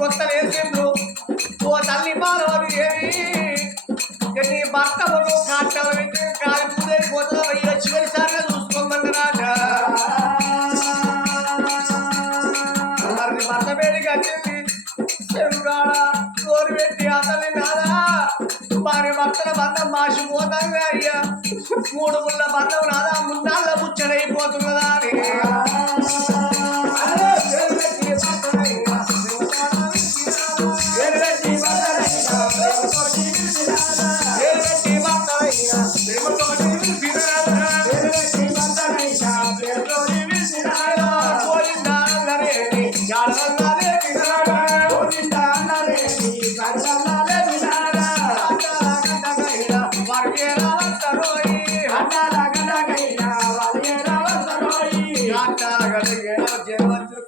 కొత్త వేసిండ్రు ఓ తల్లి బాలవాడు ఏమి నీ భర్త కాటాలు పెట్టి కాలి పూరైపోతా ఇలా చివరిసారిగా చూసుకోమన్నారాట మరి భర్త వేడికి వచ్చింది చెరుగాడ నోరు పెట్టి అతని నాదా భార్య భర్తల బంధం మాసిపోతాంగా అయ్యా 3 ముళ్ళ బంధం నాదా ముందాళ్ళ ముచ్చడైపోతున్నదా అని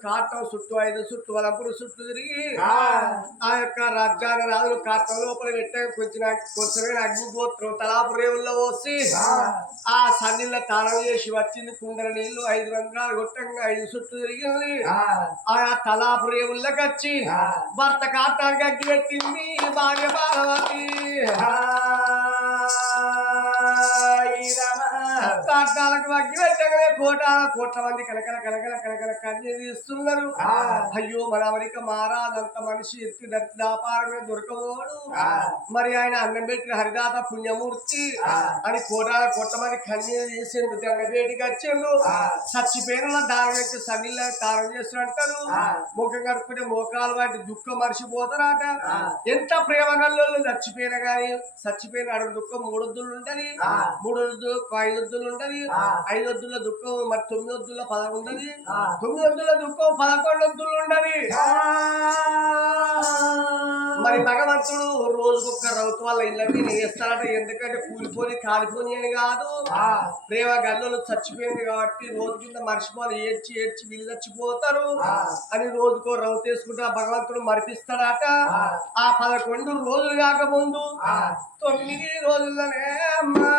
కాటం చుట్టూ 5 చుట్టూ వలంపుడు చుట్టూ తిరిగి ఆ యొక్క రాజ్యాంగ రాజులు కాటం లోపల పెట్టే కొంచెమే అగ్నిగోత్రం తలాపు రేవుల్లో పోసి ఆ సన్నిళ్ళ తాళం చేసి వచ్చింది కుండల నీళ్లు 5 రంధ్రాలు గొట్టంగా 5 చుట్టూ తిరిగింది ఆ తలాపు రేవుల్లోకి వచ్చి భర్త కాటానికి అగ్గి పెట్టింది భార్య బాలవతి కాటాలకు అగ్గి పెట్టగానే కోట్ల మంది కలకల కన్య తీస్తున్నారు అయ్యో మన అమెరిక మారాదంత మనిషి ఎత్తి దాపారమే దొరకబోడు మరి ఆయన అన్నం పెట్టిన హరిదాత పుణ్యమూర్తి అని కోట్ల మంది కన్య తీసేందుకు గంగవేడికి వచ్చిండు చచ్చిపోయిన దానం పెట్టి సన్నిళ్ళ దానం చేస్తున్నట్టారు ముఖం కడుపుకుంటే మోకాలు వాటి దుఃఖం మర్చిపోతారట ఎంత ప్రేమ గల్లోళ్ళు చచ్చిపోయినా గాని చచ్చిపోయిన అడుగు దుఃఖం 3 వద్దులు ఉంటది 3 వద్దులు 5 వద్దులు ఉంటది 5 వద్దుల దుఃఖం మరి 9 వద్దుల 11 ఉంటది 9 వద్దుల దుఃఖం 11 వద్దులు ఉంటది మరి భగవంతుడు రోజుకొక్క రౌతు వాళ్ళ ఇళ్ళకి వేస్తారట ఎందుకంటే కూలిపోని కాలిపోని అని కాదు ప్రేమ గల్లోళ్ళు చచ్చిపోయింది కాబట్టి రోజు కింద మర్చిపోవాలి ఏడ్చి వీళ్ళు చచ్చిపోతారు అని రోజుకో రౌతు వేసుకుంటే భగవంతుడు మరిపిస్తాడట ఆ 11 రోజులు కాకముందు 9 రోజుల్లోనే అమ్మా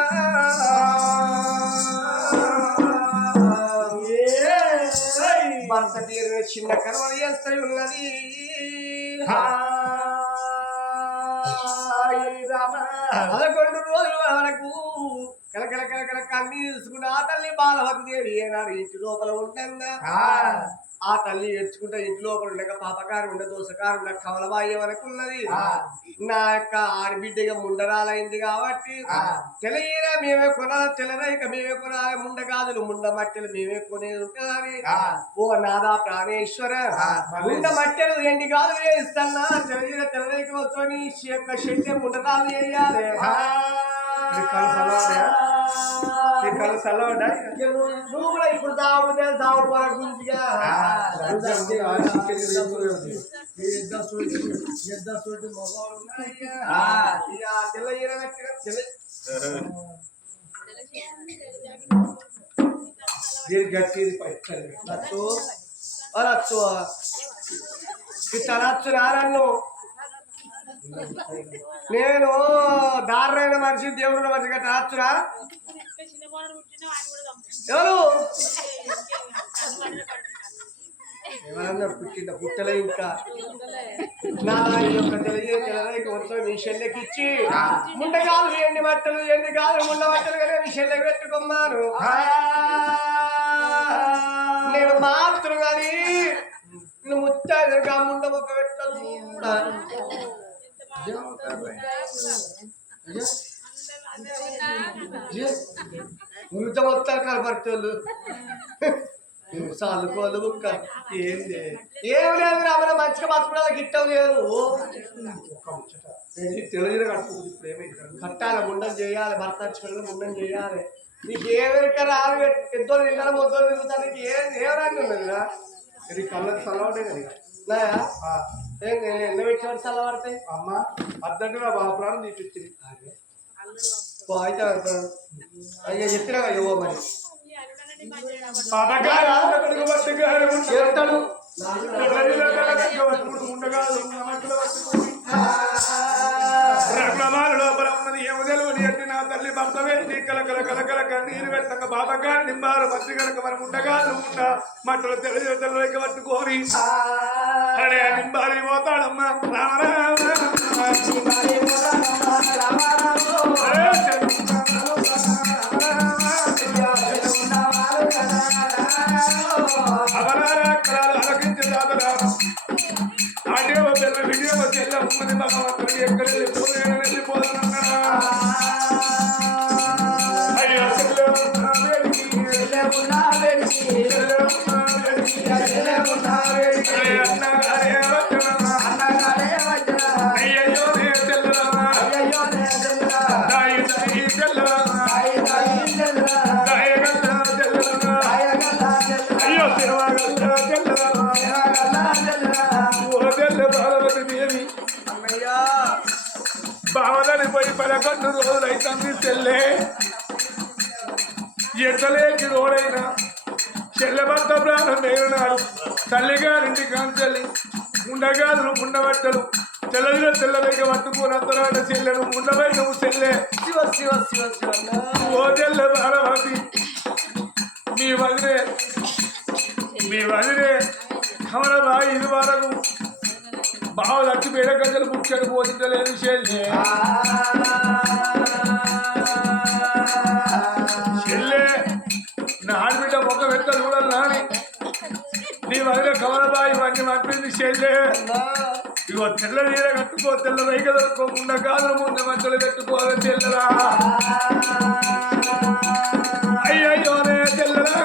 భర్త తీరు చిన్న కర్మలు చేస్తూ ఉన్నది 11 రోజుల వరకు కలకల కన్నీ తీసుకుంటే ఆ తల్లి బాలవతి దేవి ఏనాడు ఇంటి లోపల ఉంటుందా ఆ తల్లి ఏడ్చుకుంటే ఇంటి లోపల ఉండక పాపకారు ఉండ దోసకారు ఉండ కమలబాయి వరకు ఉన్నది నా యొక్క ఆడబిడ్డగా ముండరాలైంది కాబట్టి తెలయిన మేమే కొనాలి తెలరైక మేమే కొనాలి ముండ గాజులు ముండ మట్టెలు మేమే కొనేది ఉంటుందని ఓ నాదా ప్రాణేశ్వర ముండ మట్టెలు ఎండి గాజులు వేయిస్తున్నా తెలరైక వచ్చి యొక్క శక్తి ముండరాలు వేయాలి నువ్వు కూడా ఇప్పుడు దావు వరకు గురించిగా తనచ్చు రాను నేను దారుణమైన మనిషి దేవుడు మనిషి గట్ట రాచురా ఎవరు ఎవరన్నారు పుట్టిన పుట్టలే ఇంకా నా యొక్క తెలియక వచ్చి మీ షెల్లెకి ఇచ్చి ముండగాలు ఎండి బట్టలు ఎండి కాదు ముండ బట్టలు కానీ మీ షెల్లెకి పెట్టుకున్నాను నేను మాత్రం కానీ నువ్వు ముచ్చా ముండ మొక్క పెట్టదు మొత్తం కనపడుతుంది చల్లుకోదు బుక్క ఏంది ఏం లేదు రామని మంచిగా బతుకుడా గిట్టం లేదు తెలుగు కట్టాలి ముండం చేయాలి భర్త చిన్న ముండం చేయాలి నీకు ఏమెరిక రాదు ఎంతో తింటాను మొత్తం తిరుగుతాను నీకు ఏం రంగు ఉన్నదిరా ఇది కళ్ళకి చల్లబట్టే కదా ఎన్న పెట్టినట్టు చల్లబడతాయి అమ్మ అర్ధంగా బాపురాన్ని తీపిచ్చింది అయితే అయ్యా చెప్పినా ఇవ్వ మరి చెప్తాడు రక్లమాల లోపల ఉన్నది ఏమో తెలియని ఎట్టి నా తల్లి భర్త వేసి కలకల కలకల కన్నీరు పెట్టక బాబగారు నింబారు మంచి కనుక మనం ఉండగాదు ఉండ మట్టలు తెల్లక పట్టుకోరి అరే నింబాలి పోతాడమ్మా అవరారా కళలు అలకించే దాదరా ఆటేవ పిల్ల విడియవ చెల్ల ఉన్నది భగవంతుడు ఎక్కడ వెళ్ళిపోదన్నా అయ్యో బావలని పోయి 11 రోజులు అవుతుంది చెల్లె ఎట్టలేకి రోడైనా చెల్లె భర్త ప్రాణం నేరున్నాడు తల్లిగారింటి కాంచెల్లి ఉండగాదులు ఉండబట్టలు తెల్లదిలో తెల్లలేక పట్టుకున్నంతరాట చెల్లెను ఉండబై నువ్వు చెల్లె ఓ చెల్లె బాలవతి మీ వదిలే కమలబాయి ఇది వరకు బావ లక్ష్మి పేడ గంటలు ముఖ్యను పోతుంటలేదు చెల్లె నా ఆడబిడ్డ మొక్క వెత్తలు కూడా నాని నీ వదిలే కమలబాయి ఇవన్నీ పంపింది చెల్లె ఇగో తెల్ల నీడ కట్టుకో తెల్ల రైక దొరకకుండా కాదు ముందు మంటలు పెట్టుకోవాలి చెల్లెలా అయ్యయ్యోనే తెల్లరా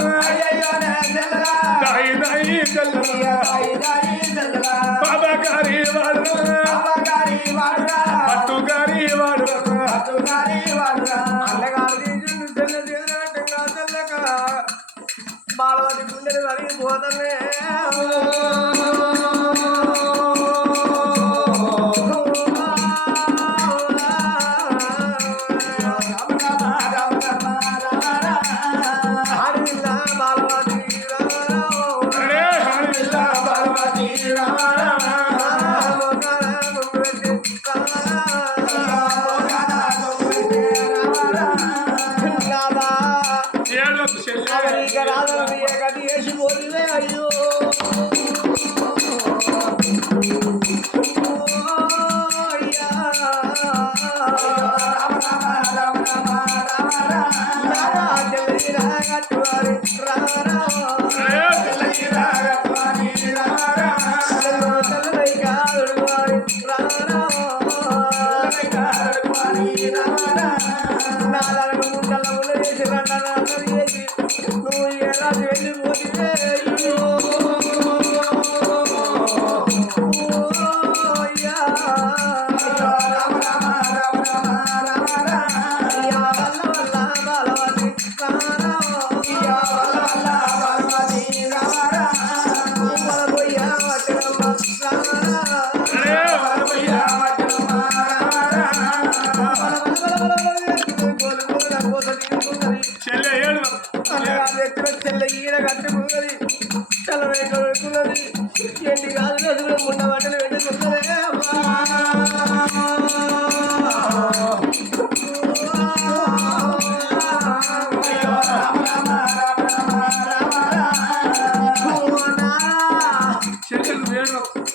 దాయి తెల్లరా బాబాగారి వాడురా పట్టుగారి వాడురా బాలవతి గుండెలు వరిగిపోతలే అయ్యో నువ్వు ఎలా వెళ్ళిపోతే చెల్ల ఈడ కట్టుకున్నది తెల్లవై కడుక్కున్నది ఏంటి కాదు రోజులు ముండ బట్టలు పెట్టుకున్నదే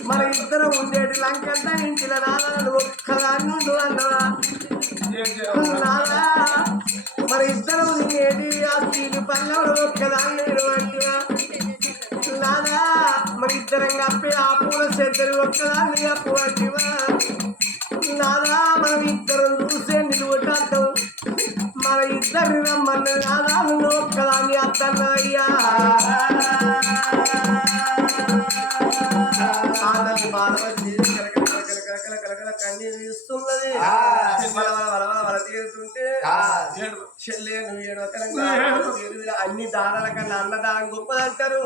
మన ఇద్దరం ఉండేటి లంకంతా ఇంటిలో నాన్న ఒక్కదాన్ని ఉండు అన్నదా నాదా మన ఇద్దరం ఉండేటి ఆ స్త్రీలు పల్లెలు ఒక్కదాన్ని నిర్వహించిన నాదా మన ఇద్దరం కప్పి ఆ పూల చెద్దరు ఒక్కదాన్ని కప్పు వంటివా నాదా మనం ఇద్దరం చూసే నిలువటాం మన ఇద్దరిని రమ్మన్న నాదా నువ్వు ఒక్కదాన్ని అద్దన్నయ్యా దానాల కన్నా అన్నదానం గొప్పదంటారు.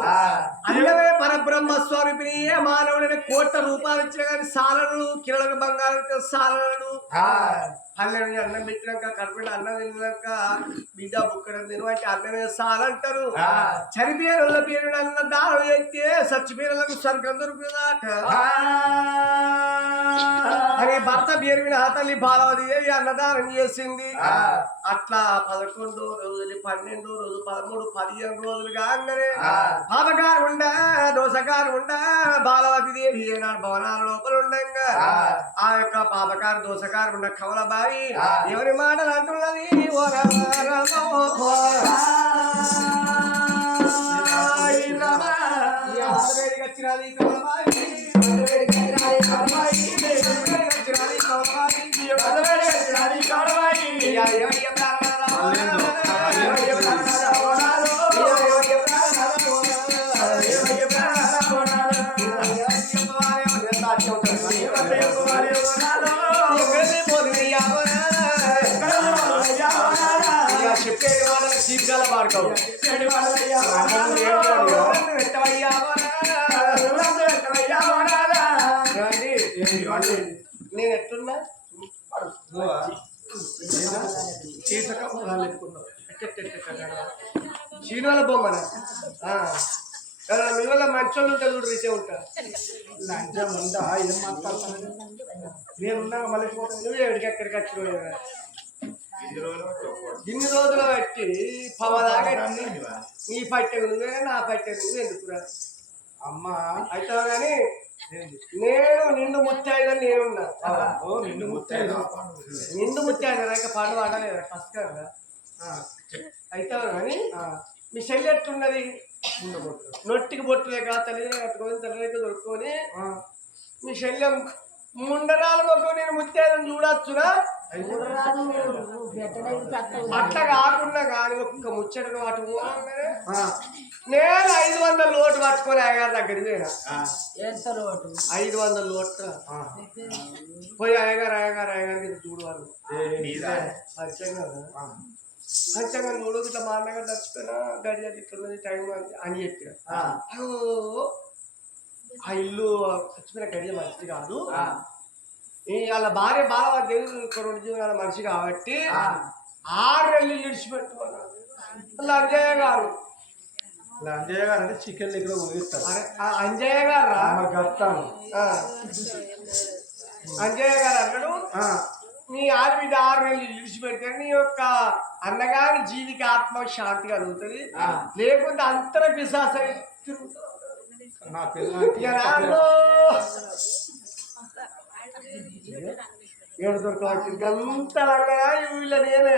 అన్నమే పరబ్రహ్మ స్వరూపిణి. ఏ మానవుడైన 1 కోట్ల రూపాయలు ఇచ్చినా కానీ సాలడు, కిలోల బంగారం సాలడు. 12 అన్నం పెట్టినాక కడుపులో అన్నం తిన్నాక బిడ్డ బుక్కడం తినవంటే అన్నమే సాలంటారు. చనిపోయిన పేరు అన్న దానం చేస్తే చచ్చిపోయినలకు స్వర్గం దొరుకుతుందట. అని భర్త పేరు మీద తల్లి బాలవతి దేవి అన్నదానం చేసింది. అట్లా 11 రోజులు, 12 రోజులు, 13, 15 రోజులు కాగానే పాపకారు ఉండ, దోసకారు ఉండ బాలవతి దేవి ఏనాడు భవనాల లోపల ఉండగా ఆ యొక్క పాపకారు దోసకారు ఉండ కమలబాయి ఎవరి మాటలు అంటున్నది. చెప్పేది వాళ్ళకి శీఘ్రాల పాడుకోవు. నేను ఎట్లున్నా చీనాల బొమ్మన మీ వల్ల మంచోళ్ళు ఉంటే చూడు రీచే ఉంటారు. లంచం ఉందా ఏం మాట్లాడుతున్నాను నేనున్నా మళ్ళీ నువ్వు ఎక్కడికి వచ్చిన ఇన్ని రోజులు బట్టి పవదాగా నీ పట్టెకు నువ్వే నా పట్టెకు నువ్వు ఎందుకురా అమ్మ అవుతావు కానీ నేను నిండు ముత్తాయిదని నేనున్నా. నిండు ముత్తాయిదా ఇక పాడు వాడలేదు ఫస్ట్ కదా అవుతావు కానీ మీ చెల్లి ఎట్లున్నది. నొట్టికి బొట్టులేక తల్లిదండ్రులు కట్టుకొని తల్లికి దొరుకుకొని మీ శల్యం ముండరాలు మొక్క నేను ముత్తాయిదని చూడొచ్చునా. అట్లా కాకుండా కానీ ఒక్క ముచ్చటను అటు పోగానే నేను 500 లోటు పట్టుకొని అయ్యగారి దగ్గరికి పోయినా. 500 లోటు పోయి అయ్యగారికి చూడవారు పంచంగా చూడు ఇట్లా మా అన్నగారు చచ్చిపోయినా గడియాలు ఇట్లున్నది టైం అని చెప్పిన. ఆ ఇల్లు చచ్చిపోయిన గడియ మంచిది కాదు, వాళ్ళ భార్య బాగా దేవుడు 2 జీవనాల మనిషి కాబట్టి 6 నెలలు విడిచిపెట్టుకున్నాడు. అంజయ్య గారు అంటే చికెన్ దగ్గర ఊగిస్తారు. అంజయ్య గారు గత్తాను అంజయ్య గారు అన్నాడు నీ ఆడబిడ్డ 6 నెలలు విడిచిపెడితే నీ యొక్క అన్నగారి జీవికి ఆత్మ శాంతి కలుగుతుంది, లేకుంటే అంతర పిశాస నా పిల్లలు ఏడు దొరకవచ్చు గంతలంగా వీళ్ళ నేనే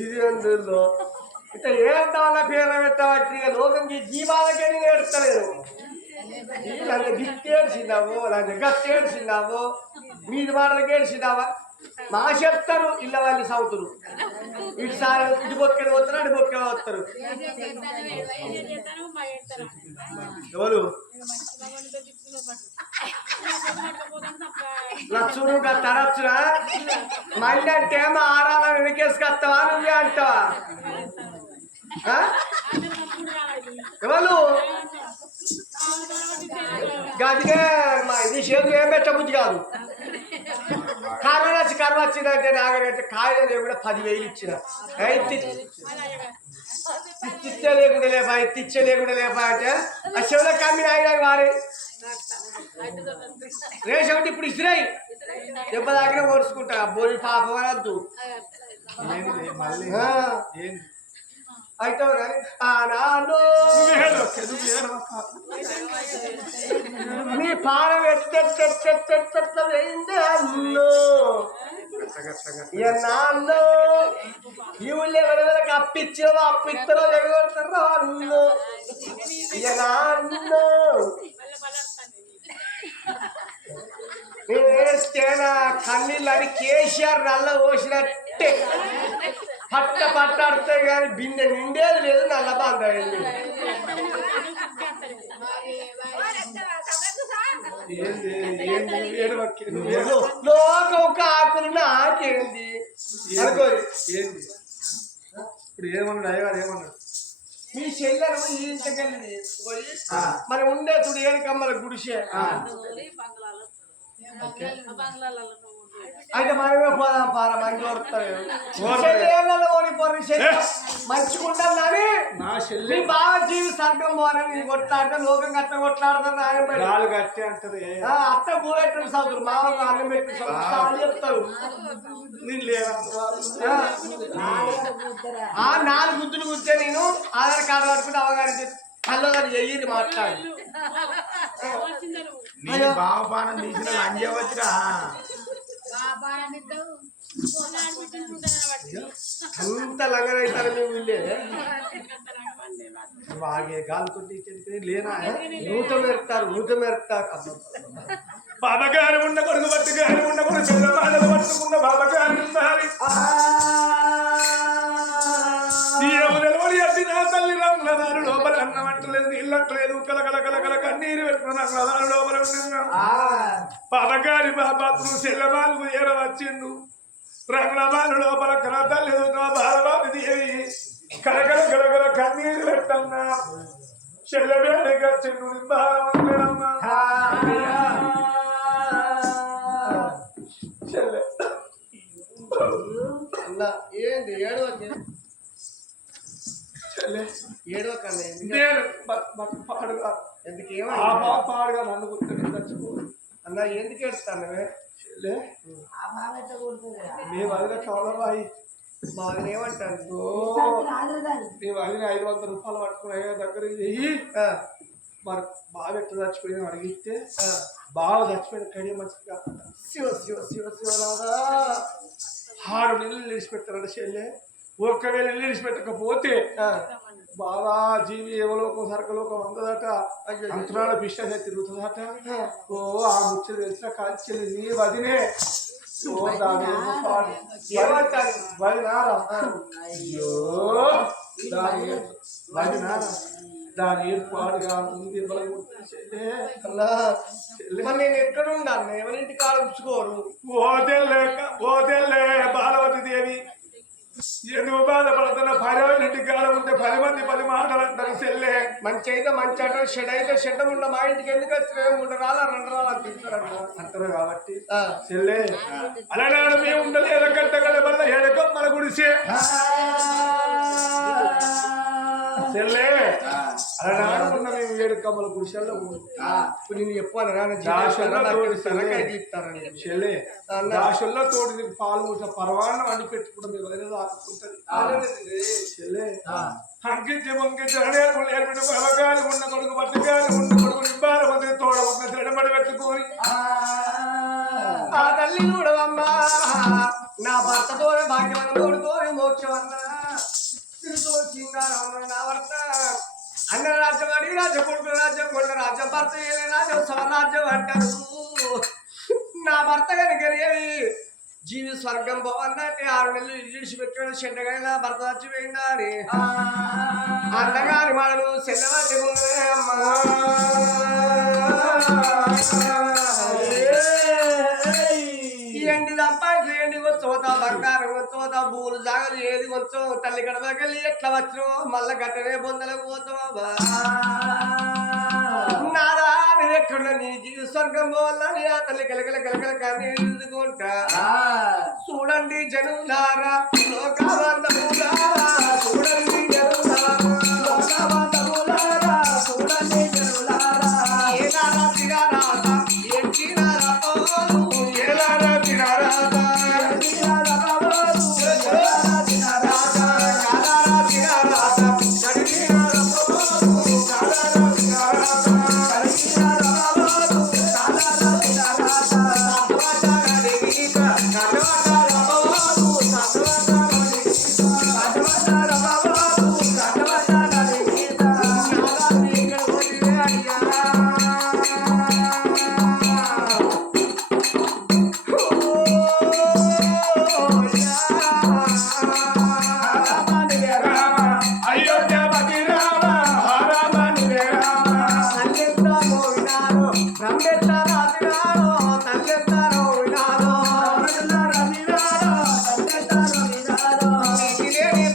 ఇది అందులో ఇట్లా ఏడవల్ల పేరు పెట్టవచ్చు. ఇక లోకంకి జీవాలకే నేను ఏడుస్తలేదు. నన్ను గిట్టేడ్చినావు, నన్ను గట్టేడ్చినావు, మీది మాటలకి ఏడ్చినావా మా చెప్తారు. ఇళ్ళ వాళ్ళు సౌతురు ఇటు సార్ ఇటు బొక్కలు పోతారు, అటు బొక్కలు వస్తారు. ఎవరు లక్షలు తరచురా మళ్ళీ అంటే మా ఆరాల వెనకేసుకొస్తావా నువ్వే అంటావా? ఎవరు గదిగే మా ఇది చేతులు ఏం పెట్టబుద్ధి కాదు. కర్ర వచ్చిందంటే నాగరంటే కాయలు కూడా 10,000 ఇచ్చిన తిచ్చే లేకుండా లేపా తిచ్చే లేకుండా లేపా అంటే ఆ చెవుల కమ్మిన ఆయన వారి రేషన్ ఇప్పుడు ఇసిరాయి దెబ్బ దాకా ఓడుచుకుంటా బోరి పాపం అనద్దు అయితే కానీ ఆనాడు నీ పానం ఎట్టెట్టెట్టెట్టెట్టెట్టయింది అన్ను నాన్ను ఈ ఊళ్ళో ఎవరెవరికి అప్పిచ్చావో అప్పిస్తారో ఎగొడతారో అన్ను నాన్ను నేను వేస్తే నా కన్నీళ్ళు అని కేసీఆర్ నల్ల పోసినట్టే పట్టాడుతాయి కానీ బిందె నిండేది లేదు, నల్ల బాధ అయింది. లోక ఒక ఆకులు నాకేంది అనుకో ఏంది ఇప్పుడు ఏమన్నాడు అయ్యగారు ఏమన్నాడు? మీ చెల్లెలు ఈ ఇంటికి వెళ్ళి పోయి మరి ఉండే తుడి ఏడు కమ్మల గుడిసే అయితే మనమే పోదాం పారా మంచి దొరుకుతాయి మంచిగుంటాను కానీ నా చెల్లి బాగా జీవి సర్గం పోవాలని కొట్లాడితే లోకం గట్ట కొట్లాడతారు గాలి గట్టి అంటారు. అత్త కూరెట్టిన సౌతులు మామూలు అన్నం పెట్టిన సౌతులు చెప్తారు. నేను లేదా ఆ 4 గుద్దులు గుద్దే నేను ఆధార్ కార్డు పట్టుకుంటే అవగాహన కల్లో కానీ ఎయ్యి మాట్లాడి బావపానం తీసిన అంజవచ్చురా అంత లంగనైతారు మేము వీళ్ళే బాగే గాలితోటి లేనా నూట మెరుతారు బాబగారు ఉన్న కొడుకు పట్టుగారు ఉన్న కొడుకు పిల్లవాళ్ళను పట్టుకున్న బాబగారు తల్లి రంగులదారు లోపల అన్నమట్టలేదు నీళ్ళట్లేదు కలకల కలకల కన్నీరు పెట్టుకున్న రంగులదారు లోపల బాబగారి బాబాను చెల్లెమాలు ఏర వచ్చిండు రంగులమాలు లోపల కల తల్లి బాలబాబు దేవి కలకల కలకల కన్నీరు పెట్టన్నా చెల్లెవేడిగా చెన్ను నింబారమ్మా చెల్లె ఏంటి ఏడవ కన్నా నేను పాడుగా ఎందుకేమో పాడుగా నన్ను గుర్తు చచ్చిపో అన్న ఎందుకు ఏడుస్తాను చెల్లె మేము అదిగా చౌలబాయి మా వదిన ఏమంటాను మేము అదిగా 500 రూపాయలు పట్టుకుని అయ్యే దగ్గర చెయ్యి మరి బాగా ఎట్లా చచ్చిపోయినా అడిగితే బాగా చచ్చిపోయిన కడియ మంచిగా శివ శివ శివ శివనాథా 6 నెలలు విడిచిపెట్టారట చెల్లె. ఒక్కవేళ విడిచిపెట్టకపోతే బాగా జీవి ఎవలోకం సరకలోకం అందదట అంతరాల బిష్ట తిరుగుతుందట. ఓ ఆ ముచ్చలు తెలిసిన కాల్చెల్లి నీ వదినే దాని ఏర్పాటుగా ఉంది. నేను ఎక్కడ ఉన్నాను ఎవరింటి కాల్చుకోరు. ఓదెల్లే బాలవతి దేవి ఎందుకు బాధపడుతున్న 10 ఇంటికి కాలం ఉంటే 10 మంది 10 మాటలు అంటారు. చెల్లె మంచి అయితే మంచి అంటారు, షెడ్ అయితే షెడ్ ఉండ మా ఇంటికి ఎందుకు వచ్చిన 3 రాళ్ళ 2 రాళ్ళ అంటారు కాబట్టి చెల్లె అలానాడు మేము ఉండదు ఎదగట్టగల వల్ల ఎడకమ్మల గుడిసే చెల్లె అలానాడుకున్న మేము 7 కమ్మల గుడిసెల్లో ఇప్పుడు నేను చెప్పాను చెల్లె దాసుల్లో తోటి పాలు మూసిన పరవాన్నం వండి పెట్టుకుంటాం. మీ వదిన ఆకుంటది చెల్లె అంకించి వంకించి ఏర్పడి అవగాలి ఉన్న కొడుకు బతికాలి ఉన్న కొడుకు నింబాల మంది తోడ ఉన్న చెడబడి పెట్టుకొని ఆ తల్లి చూడవమ్మా నా భర్తతో భాగ్యవన్న తోడుతో మోక్షవన్న నా భర్త అన్న రాజ్యం అడిగి రాజ్యం కొడుకు రాజ్యం కొండ రాజ్యం భర్త ఏలే రాజ్యం స్వరాజ్యం అంటారు. నా భర్త కనుక జీవి స్వర్గం పోవన్నట్టు 6 నెలలు విడిచిపెట్టాడు. చెడ్డగా నా భర్త చచ్చిపోయిందా అని అన్నగారి మాటలు చెల్లవచ్చి అమ్మా ఎండి సంపాదించి ఎండి వచ్చోతా బంగారం వచ్చోతా భూములు జాగలు ఏది వచ్చో తల్లి గడపకెళ్ళి ఎట్లా వచ్చో మళ్ళా గట్టనే బొందలకు పోతావా నాదా ఎక్కడ నీ జీవి స్వర్గం పోవాలని ఆ తల్లి కలకల కలకల కానీ ఎదుగుంటా. చూడండి జనులారా లోకవంతములారా చూడండి జనులారా లోకవంతములారా చూడండి జనులారా ఏలారా తిరారాత ఎంచినారా పోలు ఏలారా తిరారాత ఎంచినారా పోలు ఏలారా తిరారాత కాలారా తిరారాత కడిగినారా పోలు కాలారా తిరారాత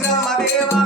బ్రహ్మదేవా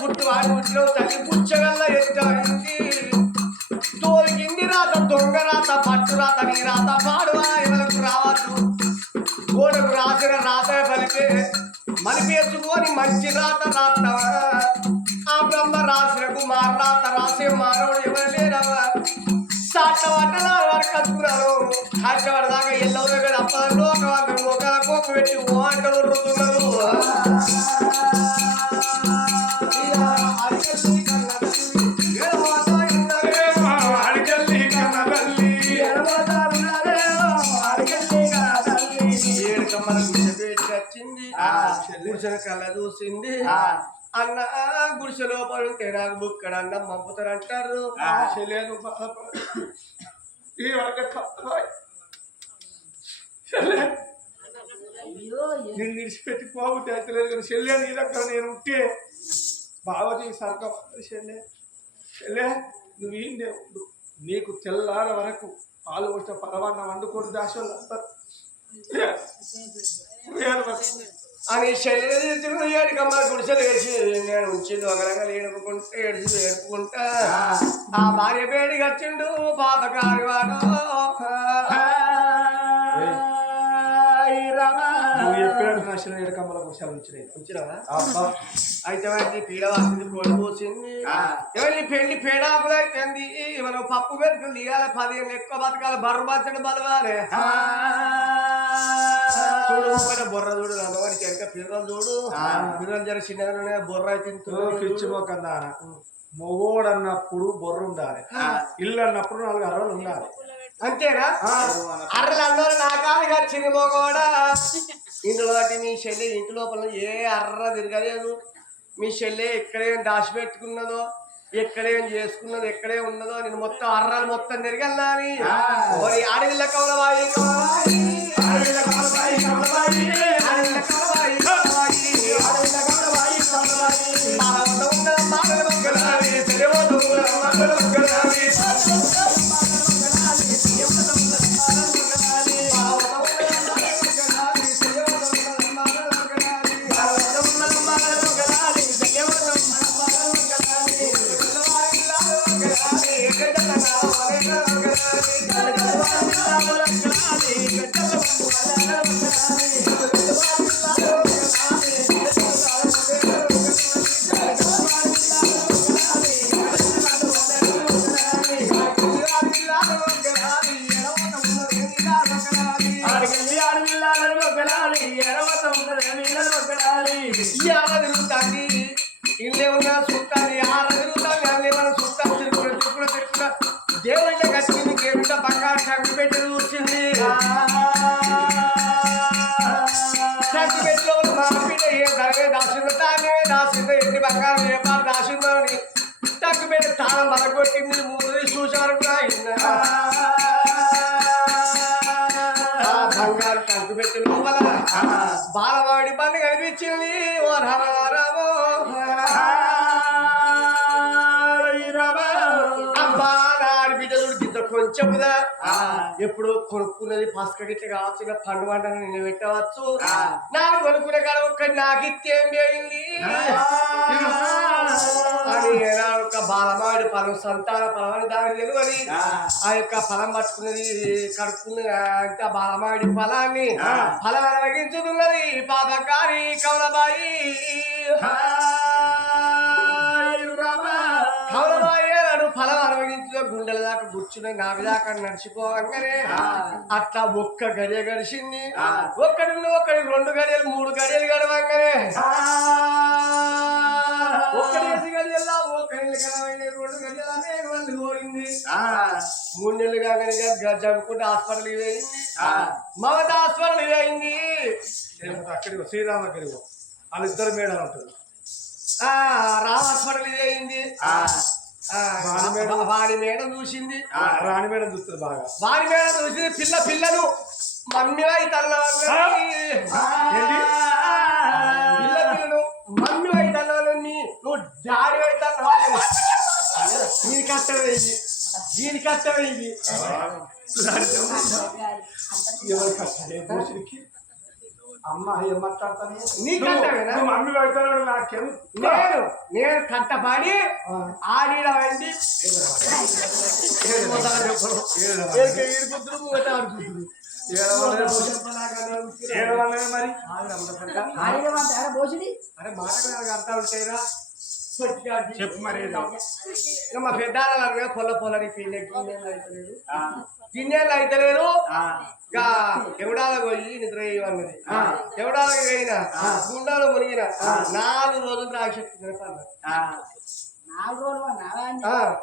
పుట్టువాడు పుట్టిన తల్లి పుచ్చగల్ల ఎత్తాయింది తోలికింది రాత దొంగ రాత పట్టు రాత నీ రాత పాడువా ఎవరికి రావద్దు గోడకు రాసిన రాత పలికే మలిపేసుకొని మంచి రాత రాస్తావా ఆ బ్రహ్మ రాసినకు మారాత రాసే మానవుడు ఎవరు లేరవా సాట వట్టల వరకు కట్టుకున్నాను కష్టపడి దాకా ఎల్లవుగా కదా అప్పట్లో ఒక కోప పెట్టి ఓ అంటలు రుతున్నారు వచ్చింది గుడిసెల కళ్ళ చూసింది అన్న గుడిసె లోపల ఉంటే నాకు బుక్కడ అన్నం పంపుతారు అంటారు నేను విడిచిపెట్టి పోతే అయితలేదు కానీ చెల్లె నీ దగ్గర నేను ఉంటే బావజీ సర్గం చెల్లె చెల్లె నువ్వేం దేవుడు నీకు తెల్లార వరకు పాలు వచ్చే పరవాన్న వండుకొని దాశలు అంటారు అని శరీరం ఏడుకమ్మ గుడిసెలు వేసి నేను ఉంచిండు ఒకరంగా ఏడుకుంటే ఏడుకుంటా ఆ భార్య పేడికి వచ్చిండు పాపకారి వాడు నువ్వు ఎప్పుడైనా నాశనం ఏడుకమ్మల గుడిసెలు ఉంచినావా అయితే వాటి పీడ వాసింది పొడి పోసింది ఎవరి పెళ్లి పేడాకులు అయిపోయింది మనం పప్పు పెట్టుకుని తీయాలి 10 ఎక్కువ బతకాలి బర్రు బతకడం బలవారే చూడు బొర్ర చూడు అమ్మవారికి వెనక పిల్లలు చూడు పిల్లలు జర చిన్నగా బొర్ర అయితే పిచ్చిపోకన్నా మొగోడు అన్నప్పుడు బొర్ర ఉండాలి ఇల్లు అన్నప్పుడు 4 అర్రలు ఉండాలి అంతేనా అర్రలు అందరూ నా కాడికి వచ్చింది మొగోడా ఇంట్లో బట్టి మీ చెల్లి ఇంటి లోపల ఏ అర్ర తిరగలేదు మీ చెల్లి ఎక్కడేం దాచిపెట్టుకున్నదో ఎక్కడేం చేసుకున్నదో ఎక్కడే ఉన్నదో నేను మొత్తం అర్రలు మొత్తం తిరగల్లా అని అడవిల కవలబాయి అడవిల కవలబాయి అడవిల కవలబాయి మాటలు మొగ్గలాలి తెలియదు మాటలు మొగ్గలాలి ఇల్లే ఉన్న చుట్టాన్ని ఆరదుగుతాన్ని మన చుట్టాలు తిరుగుతున్నా దేవుళ్ళ కట్టింది దేవుళ్ళ బంగారు టంగు పెట్టి చూసింది టంగు పెట్టిలో మాపిట ఏ దరగే దాసిందో తానే దాసిందో ఎన్ని బంగారు వ్యాపారం దాసిందో అని టంగు పెట్టి తాళం బలగొట్టింది 3 చూసారు బంగారు టంగు పెట్టి లోపల బాలవాడి పని కనిపించింది ఓ రామో కొంచెముదా ఎప్పుడు కొనుక్కున్నది పసుక గిట్ట కావచ్చు పండు వంటను నేను పెట్టవచ్చు నాకు కొనుక్కునే కాడ ఒక్కటి నాకు ఇచ్చేం అయింది అని ఒక బాలమాడి ఫలం సంతాన ఫలమని దాని తెలియని ఆ యొక్క ఫలం పట్టుకున్నది కడుక్కున్నది అంటే ఆ బాలమాడి ఫలాన్ని ఫలం అరగించుతున్నది పాపకారి కౌలబాయి కౌలబాయి ఫలం అరవగించులో గుండెల దాకా కూర్చుని నావి దాకా నడిచిపోగానే అట్లా ఒక్క గడియ గడిచింది ఒకటి 2 గడియలు 3 గడియలు గడవంగానే ఒకటి గడియల్లా ఒకటి 2 గడియలు అనేక మంది కోరింది 3 నెలలు కాగానే జరుపుకుంటే హాస్పిటల్ అయింది మమత హాస్పిటల్ అయింది అక్కడికి శ్రీరామ అక్కడికి వాళ్ళిద్దరు మేడం ఉంటుంది రామ హాస్పిటల్ అయింది వాడి మేడం చూసింది రాణి మేడం చూస్తుంది బాగా వాడి మేడం చూసింది పిల్లలు మమ్మీ అయి తల్లవాళ్ళని పిల్లలు మమ్మీ అయి తల్లవాళ్ళని నువ్వు డాడీ అయి తల్లవాళ్ళని దీని కష్టమైంది ఎవరు కష్టాలే భూషుడికి అమ్మ ఏం మాట్లాడతాను నీ కట్టమేనా? నువ్వు మమ్మీ పెడతాను నాకేం నేను కట్టపాడి ఆడిన వండి మరి అరే మాట అర్థం ఉంటాయిరా చెప్పు మరి మా పెద్దాల పొల్ల పొలని గిన్నెలు అయితలేదు ఇంకా ఎవడాల పోయి నిద్ర చేయమన్నది ఎవడాలకి పోయినా గుండాలు మునిగిన 4 రోజులు రాక్షక్తి తినపన్నా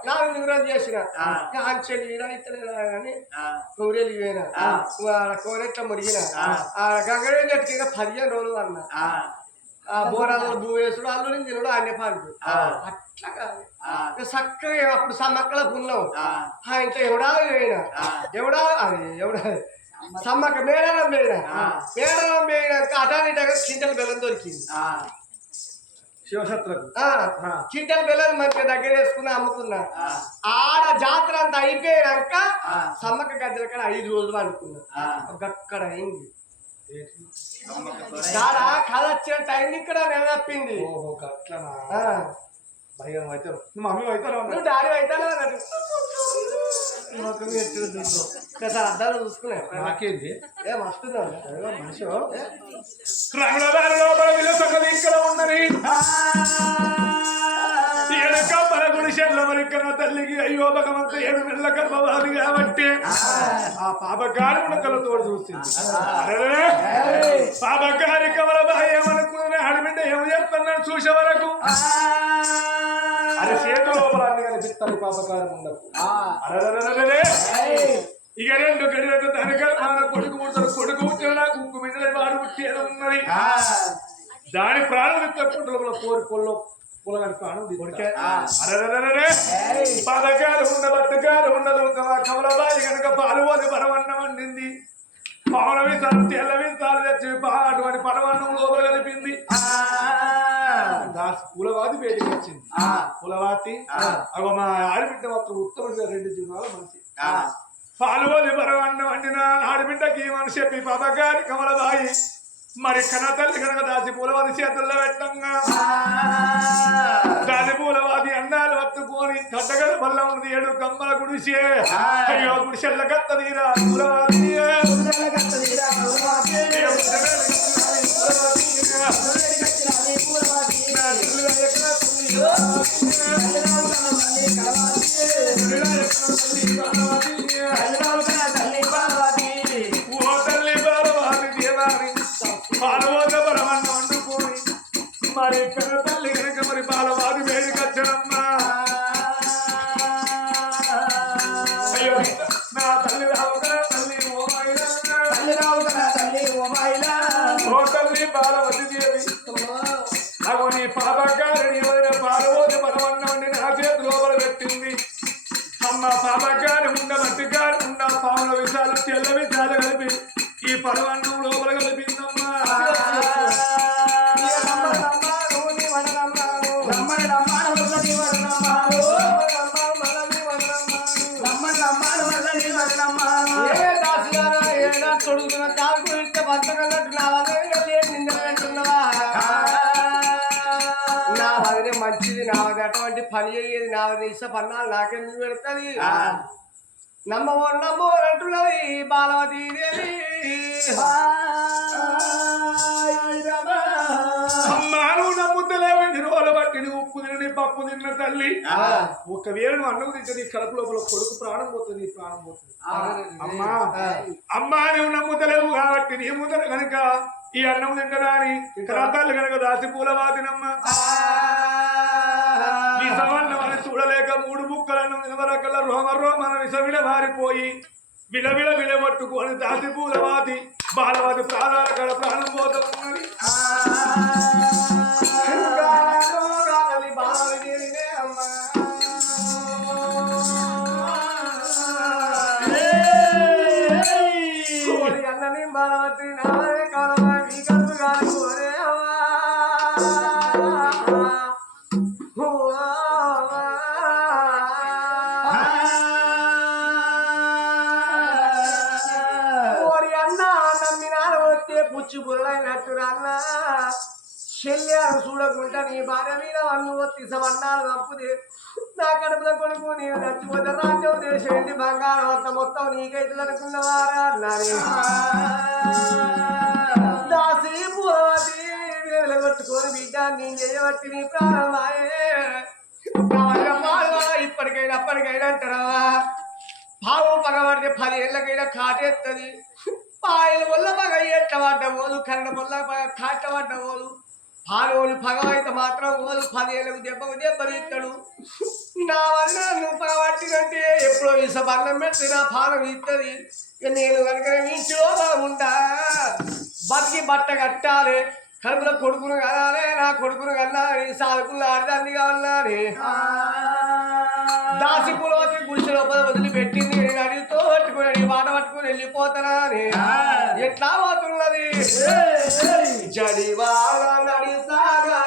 4 రోజులు చేసిన అంచెలు ఈడైతలేదా కానీ కౌరేలు పోయినా కోరెట్ల మునిగిన గంగడే చెట్టుకి 15 రోజులు అన్నా ఆ బోరాలు భూవేసుడు అల్లు తినడు అన్యపాలు అట్లా కాదు చక్కగా అప్పుడు సమ్మక్కలకు ఉన్నాం ఇంట్లో ఎవడా అది ఎవడా సమ్మక్క మేడలం మేడాక అటానిటాగా చింతల బెల్లం దొరికింది శివశత్రుకు చింతల బెల్లం మంచిగా దగ్గర వేసుకుని అమ్ముకున్నా ఆడ జాతర అంతా అయిపోయాక సమ్మక్క గద్దెల కాడ 5 రోజులు అనుకున్నా అక్కడ అయింది కళ వచ్చిన టైం ఇక్కడ నెలప్పింది భయం అయితే నువ్వు మమ్మీ అవుతావు నువ్వు డాడీ అవుతాను అద్దాలు చూసుకున్నా నాకేంది ఏ మస్తుందా మనిషి ఇక్కడ ఉన్నది మరికన్న తల్లికి అయ్యో భగవంత 7 నెలల గర్భవాది కాబట్టి ఆ పాపగారి ఉడకలతో చూసింది పాపగారి కమల ఏమనుకున్న ఆడబిడ్డ ఏమి చేస్తున్నాడు చూసే వరకు అది చేతి లోపల అన్ని కనిపిస్తాను పాపగారి ఉండకు ఇక 2 గడిలకు దానిగా కొడుకు పుడతాడు కొడుకు పుట్టిన నాకు ఉక్కు మిండలే వాడు పుట్టేది ఉన్నది దాని ప్రాణం పుట్టలో కోరి పొల్లో పథకాలు ఉన్న బతుకాలు ఉండదు కమలబాయి కనుక పాలు పోతే పరవన్నం వండింది పవన విసాలు తెల్ల విసాలు తెచ్చి అటువంటి పరవన్నం లోపల కలిపింది కులవాది బయటికి వచ్చింది కులవాతి మా ఆడబిడ్డ మాత్రం ఉత్తమ 2 జీవనాల మనిషి పాలు పోతే పరవన్నం వండిన ఆడబిడ్డకి మనిషి చెప్పి పథకారి కమలబాయి మరి కన తల్లి కనుక దాసి పూలవాది చేతుల్లో పెట్టంగా దాని పూలవాది అన్నాలు పట్టుకొని కట్టగల బల్ల ఉన్నది 7 కమ్మల గుడిసే అయ్యో గుడిసెల్ల కత్త తీరా పూలవాది పాలవాద బలవన్న వండుకొని మరి కన్న తల్లి కనుక మరి పాలవాది వేడికొచ్చడమ్మా అయ్యో నా తల్లి రావుగా తల్లి ఓ మైలా ఓ తల్లి పాలవతి దేవి అగో నీ పాపగారిని పాలవాది బలవన్న వండి నా చేతి లోపల పెట్టింది అమ్మ పాపగారి ఉన్న మట్టిగారి ఉన్న పాముల విషాలు తెల్ల విషాలు కలిపి ఈ పరవన్నం లోపల కలిపిందమ్మా తొడుగుతున్న కాకు ఇస్తే భర్త కన్నట్టు నా వదిలే మంచిది నా వది అటువంటి పని అయ్యేది నా వది ఇష్ట పన్నాలు నాకెందుకు పెడుతుంది నమ్మో అంటున్నది బాలవతి దేవి అమ్మాను నమ్ముతలేవు రోజుల బట్టి ఉప్పు తిని పప్పు తిన్న తల్లి ఒకవేళ నువ్వు అన్నం తింటే నీ కడుపు లోపల కొడుకు ప్రాణం పోతుంది నీ ప్రాణం పోతుంది అమ్మా నువ్వు నమ్ముతలేవు కాబట్టి నీ ముద్దర కనుక ఈ అన్నం తింటదాని రథాలు కనుక దాసి పూలవాదినమ్మ నీ సమాన్నమని చూడలేక 3 ముక్కలను నిలవరకల్లా రోమన విసవిడ మారిపోయి విలవిల పట్టుకొని దాసి పూలవాది బాలవాది ప్రాణాల కడ ప్రాణం పోతూ ఉన్నది అన్నని బాలవతి నాదే కాలమా మీ కలుపు కాదు ఒరే పుచ్చిపుర తల్లులైనట్టు నాన్న శల్యాలు చూడకుండా నీ భార్య మీద వన్ను తీసవన్నాలు తప్పుదే నా కడుపుల కొడుకు నీవు చచ్చిపోతే రాజ్యం దేశం ఏంటి బంగారం అంత మొత్తం నీకైతే అనుకున్నవారా అన్నారే దాసి పూర్వతి వెలగొట్టుకొని బిడ్డ నేను చేయబట్టి నీ ప్రాణమాయే ఇప్పటికైనా అప్పటికైనా అంటారా పావు పగబడితే 10 ఏళ్ళకైనా కాటేస్తుంది పాయల వల్ల పగ ఎట్టబడ్డ ఓలు కన్న వల్ల కాటబడ్డ ఓలు పాలోలు పగవైతే మాత్రం ఓలు 10 ఏళ్ళకు దెబ్బతీస్తాడు నా వల్ల నువ్వు పగబట్టినంటే ఎప్పుడో విషబన్నం పెడితే నా పాలం ఇస్తుంది నేను కనుక ఇంట్లో బాగుంటా బతికి బట్ట కట్టాలి కడుపులో కొడుకును కనాలే నా కొడుకును కన్నాని సాలుకులు ఆడదాన్ని కావాలని దాసి పులవతి గుడిసె లోపల వదిలిపెట్టింది నేను అడిగితో పట్టుకుని మాట పట్టుకుని వెళ్ళిపోతానా అని ఎట్లా పోతున్నది జడివాల నడిసాగా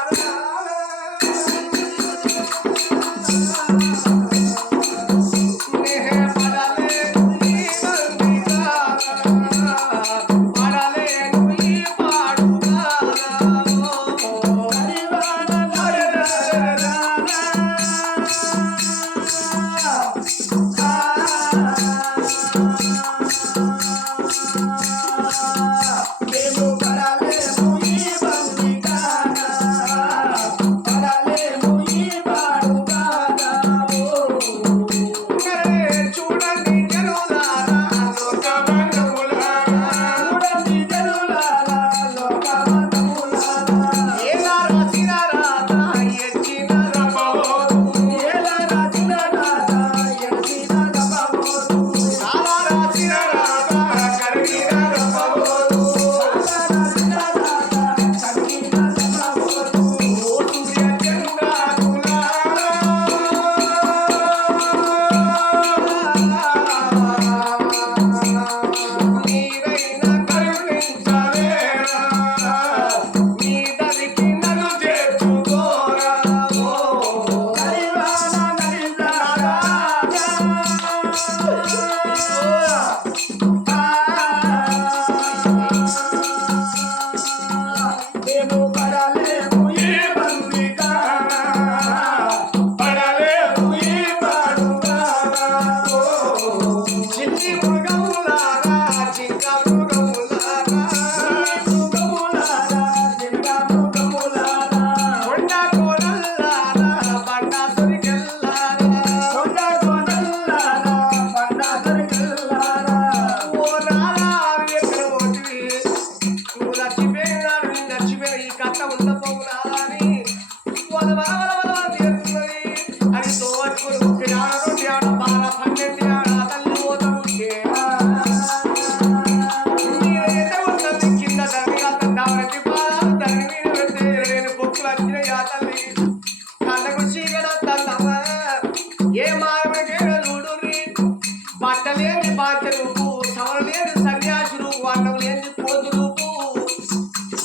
బట్టలేని బాధ్యతలు సవరలేని సన్యాసులు అన్నం లేని కోతులు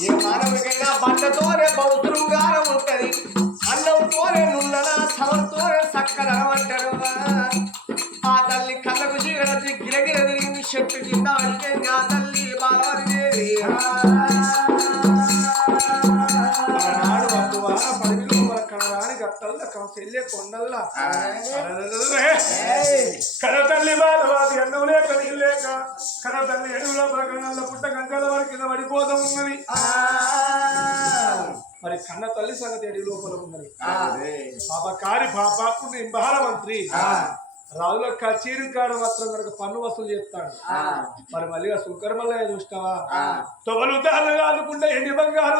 ఏ మానవుడికైనా బట్టతోనే బౌద్ధంగారం ఉంటది అన్నంతోనే నుల్లన సవరతోనే సక్కన అంటారు ఆ తల్లి కళ్ళకు చీకటి గిరగిర తిరిగి చెట్టు కింద అంటే ఆ తల్లి బాలదేవి చెల్లె కొండల్లా కడ తల్లి బాలవాది అన్నం లేక నీళ్ళు లేక కడ తల్లి ఎడుగుల ప్రకరణాల పుట్ట గంటల వరకు కింద పడిపోతూ ఉన్నది మరి కన్న తల్లి సంగతి ఎడుగు లోపల ఉన్నది పాపకారి పాపాకు భారమంత్రి రాజుల కచేరి కాడ మాత్రం కనుక పన్ను వసూలు చేస్తాడు మరి మళ్ళీ సుకర్మల్లయ్య చూస్తావా తొగలు దాలు కాదుకుంటే ఎండి బంగారు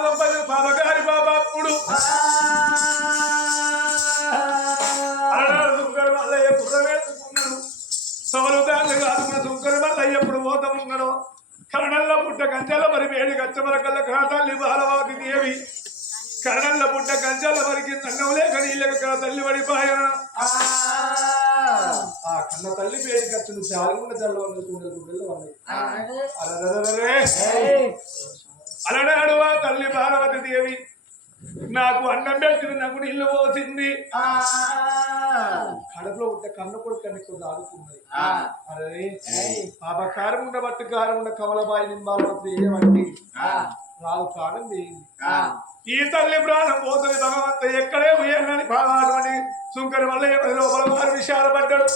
పాపకారి పాపాప్పుడు సుకర్మల్లయ్య కుర్రవేసుకున్నాడు తొగలు దాలు కాదుకున్న సుకర్మల్లయ్య ఎప్పుడు పోతామున్నాడు కరణల్ల పుట్ట కంచాల మరి వేడి గచ్చమల కల్ల కాతాల్లి బాలవాది దేవి కరణల్ల పుట్ట కంచాల వరికి అన్నం లేక నీళ్ళక తల్లి పడిపోయాన ఆ కన్న తల్లి పేరు ఖర్చులు చాలుగుండ అలనాడు ఆ తల్లి పార్వతి దేవి నాకు అన్నం పెట్టింది నాకు నీళ్లు పోసింది కడుపులో ఉంటే కన్ను కూడా కన్ను ఆదుకున్నది అరే పాప కారం ఉండ బట్టు కారం ఉండ కమలబాయి నింబాలవతి ఏమంటి రాదు ప్రాణం చేయింది ఈ తల్లి ప్రాణం పోతుంది భగవంత ఎక్కడే పోయాలని బాధపడి సుంకరి వల్ల లోపల వారు విషయాలు పడ్డాడు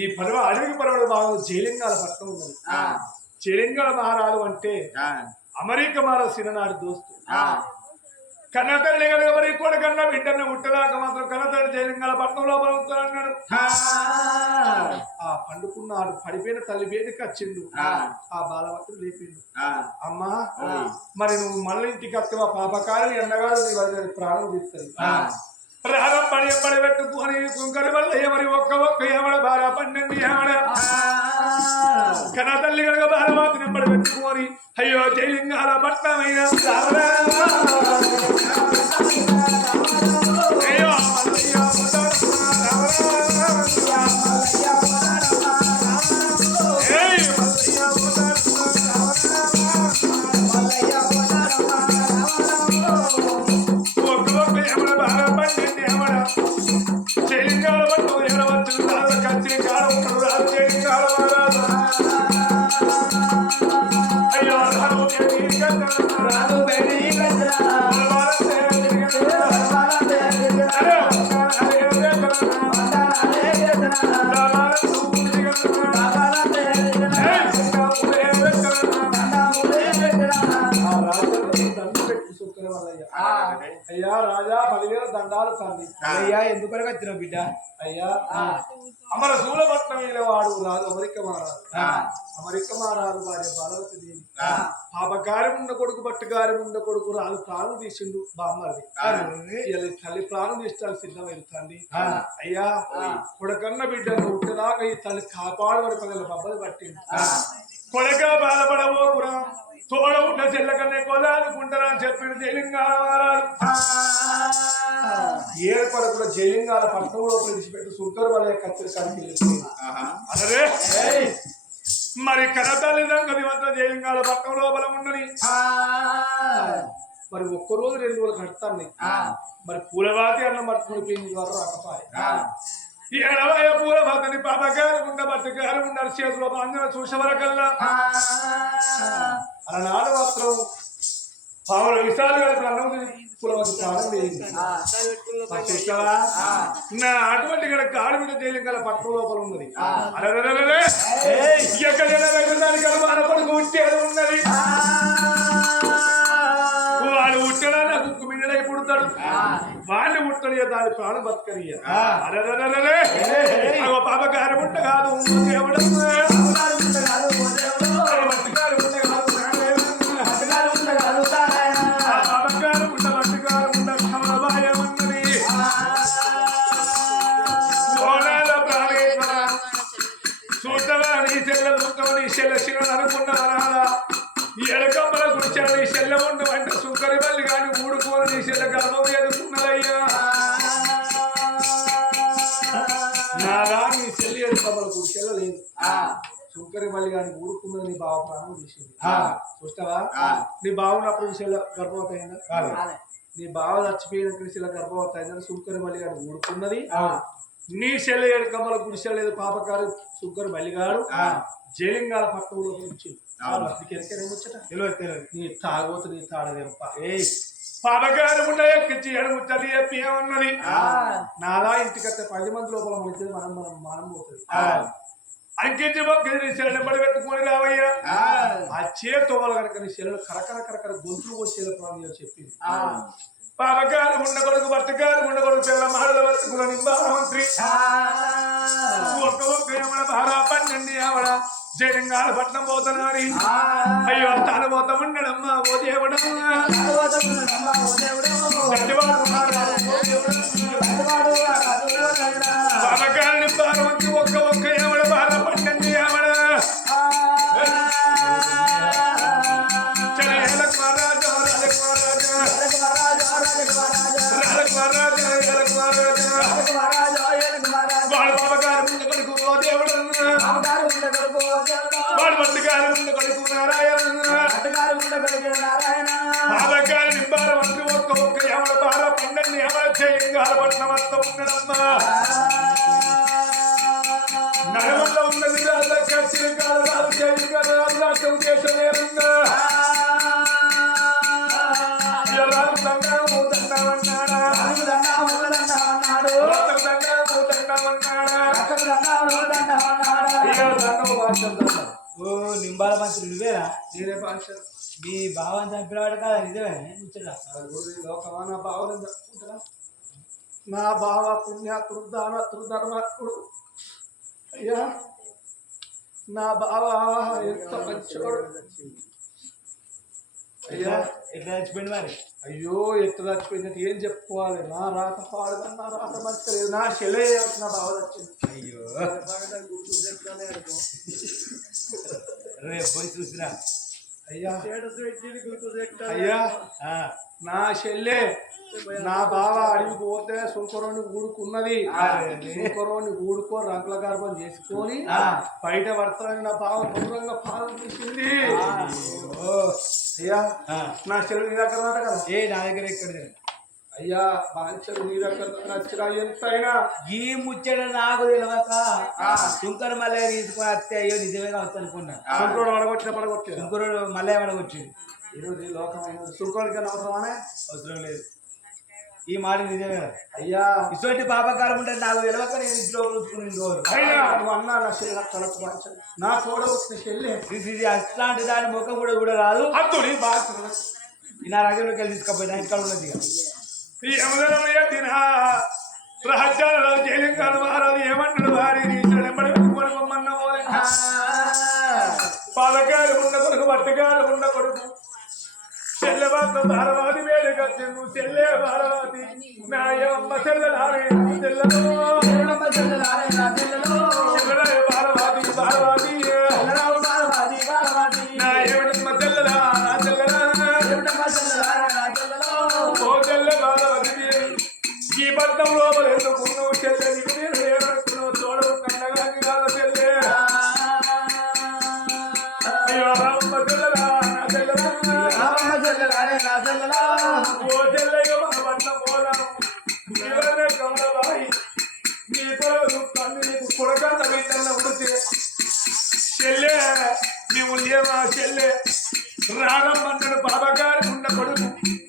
ఈ పర్వ అడవికి పర్వడు బాగా జైలింగాల పట్టణం ఉన్నది జైలింగాల మహారాజు అంటే అమెరికా మహారాజు సిననాడు దోస్తు కన్నతల్లి కనుక మరి కూడా కన్నా బిడ్డను ఉట్టదాకా మాత్రం కన్నతల్లి జైలింగాల పట్టణం లోపల ఉంటాడన్నాడు ఆ పండుకున్నాడు పడిపోయిన తల్లి వేదిక వచ్చిండు ఆ బాలవతుడు లేపిండు అమ్మా మరి నువ్వు మళ్ళీ ఇంటికి వస్తావా పాపకాలని ఎండగాడు నీ వదిలి ప్రాణం తీస్తుంది రాగం పడి పడి పెట్టుకొని కుంకరి వల్ల ఎవరి ఒక్క ఎవడ బాగా పండింది ఎవడ కన్నా తల్లి కనుక బాలవాతిని పడి పెట్టుకొని అయ్యో జైలింగాల పట్టణమైన అయ్యో అయ్యా రాజా 10,000 దండాలు తండ్రి అయ్యా ఎందుకు వచ్చిన బిడ్డ అయ్యా అమర శూలపట్నం వాడు రాదు అమెరికా మహారాజు వారి బలవతి దేవి పాపకారి ఉండ కొడుకు బట్టుగారి ఉండ కొడుకు రాదు ప్రాణం తీసిండు బామ్మది తల్లి ప్రాణం తీస్తాను సిద్ధమైంది తండ్రి అయ్యా కొడుకన్న బిడ్డను ఉట్టదాకా ఈ తల్లి కాపాడబడి 10 బబ్బలు పట్టింది కొడక బాధపడబోకురా తోడ ఉన్న చెల్లకన్నే కొలాదుకుంటారా అని చెప్పిన జైలింగాల మహారాజు ఏర్పడకుండా జైలింగాల పట్టణంలో విడిచిపెట్టి సుంకర వలయ కత్తిరి అదే మరి కనతల్లి సంగతి వద్ద జైలింగాల పట్టణం లోపల ఉన్నది మరి ఒక్కరోజు 2 రోజులు కడతాను మరి పూలవాతి అన్న మట్టుకుని ద్వారా రాకపోయి ఎడవయ పూలభాతని పాపకారు ఉండ బట్టుకారు ఉండాలి చేతిలో బాంధవ చూసేవరకల్లా అలనాడు మాత్రం పావుల విషయాలు కలిపి అన్నం పూలవతి ప్రాణం వేయింది చూసావా నా అటువంటి ఇక్కడ కాడుమిట జైలింగల పట్టణ లోపల ఉన్నది ఎక్కడైనా దానికి అనుమానపడుకు ఉట్టేది ఉన్నది వాడు ఉట్టడా నాకు మిన్నడై పుడతాడు వాడిని పుట్టడియ దాని ప్రాణం బతకనియ అరే పాపకారి పుట్ట కాదు అనుకున్నారా ఎడకమ్మల కూర్చొని నీ చెల్ల ఉండు అంటే సుంకరి బల్లి కానీ ఊడుకోని నీ చెల్ల గర్భం ఎదుర్కొన్నదయ్యా నారా నీ చెల్లి ఎడకమ్మల కూర్చెల్ల లేదు సుంకరి బల్లి కానీ ఊడుకున్నది నీ బావ ప్రాణం తీసింది చూస్తావా నీ బావున్నప్పుడు నీ చెల్ల గర్భవతి అయిందా నీ బావ చచ్చిపోయినాక నీ చెల్ల గర్భవతి అయిందని సుంకరి బల్లి కానీ ఊడుకున్నది నీ చెల్ల ఎడకమ్మల గుడిసెల లేదు పాపకారు సుంకరి బల్లిగాడు జైలింగాల పట్టణంలో వచ్చింది నీ తాగోతు నీ తాడదెంప పాపగారు ఉండ ఎక్కించి ఎడముచ్చది చెప్పి ఏమన్నది నాలా ఇంటికత్తే 10 మంది లోపల మంచిది మనం పోతుంది అంకించి మొక్కి నీ శిలని పడి పెట్టుకొని రావయ్యా ఆ చేతోవలు కనుక నీ శిలను కరకర గొంతులు వచ్చేలా ప్రాణం చెప్పింది పాపగారు ఉండగొడుకు భర్తగారు ఉండగొడుకు పిల్ల మాడల వరకు నింబామంత్రి ఒక్క ఏమడ బాగా 12 ఆవిడ జైలింగాల పట్నం పోతున్నాని అయ్యో తాను పోతా ఉండడమ్మా ఓ దేవుడమ్మా పాపకాలని బారవంతి ఒక్క ఏమడ బాగా 12 ఆవిడ చలకు మహారాజా వాడు పాపకారు ముందు కొడుకు ఓ దేవుడమ్మా వాడు మట్టుగారు ముందు కొడుకు నారాయణ పాపకారు నింబార మంత్రి ఒక్క ఎవడ బార 12 ఎవడ జైలింగాల పట్నం అంతా ఉండడమ్మా నడవల్లో ఉన్నది రాజు జైలింగాల రాజు రాజ్యం దేశం ఏరుందా అన్నాడు ఓ నింబాల మంత్రి నువ్వేనా నేనే భాష మీ భావం చంపినవాడు కదా నిజమే ముచ్చట లోకమా నా బావ నా బావ పుణ్య ధర్మాత్ముడు అయ్యా నా బావ ఎంత మంచోడు అయ్యా ఎట్లా చచ్చిపోయింది మరి అయ్యో ఎట్లా చచ్చిపోయిందంటే ఏం చెప్పుకోవాలి నా రాత పాడగా నా రాత మంచిగా నా చెల్లె నా బావ వచ్చింది అయ్యో రేపు పోయి చూసిరా అయ్యా అయ్యా నా చెల్లె నా బావ అడిగి పోతే సుంకరోని ఊడుకున్నది సుంకరోని ఊడుకో రంగుల గర్భం చేసుకొని బయట పడతానని నా బావ దూరంగా పాలు తీసింది అయ్యా నా చెల్లెలు నీ దగ్గర మాట కదా ఏ నా దగ్గర ఎక్కడ అయ్యా బాంచలు నీ దగ్గర నచ్చినా ఎంతైనా ఈ ముచ్చట నాకు తెలియక శంకర్ మల్లయ్య తీసుకుని వస్తే అయ్యో నిజమేగా వచ్చి అనుకున్నా సుంకరోడు పడగొట్టిన పడగొట్టిన శంకరుడు మల్లయ్య పడగొచ్చింది ఈరోజు ఈ లోకమైనది సుంకరుడికి అవసరమానే అవసరం లేదు ఈ మాట నిజమే అయ్యా ఇటువంటి పాపకాలం ఉంటే నాకు తెలియక నేను ఇంట్లో చూసుకుని రోజు అయినా నువ్వు అన్నా నా చెల్లి నాకు తలకు బాంచలు నా తోడ వచ్చిన చెల్లె ఇది అట్లాంటి దాని ముఖం కూడా చూడరాదు అద్దుని బాగా నా రాజ్యంలోకి వెళ్ళి తీసుకపోయినా ఇక్కడ ఉన్నది ఇక. ఈ యమధర్మయ్య దినా రహస్యాలలో జైలింగాలు మారాలి ఏమన్నాడు వారిని వెంబడి పెట్టుకొని మమ్మన్న పాలకాలు ఉన్న కొడుకు పట్టుకాలు ఉన్న కొడుకు చెల్లె భర్త భారవాది వేడు కచ్చింది చెల్లె భారవాది నా అమ్మ చెల్లెలారే చెల్లెలో భారవాది భారవాది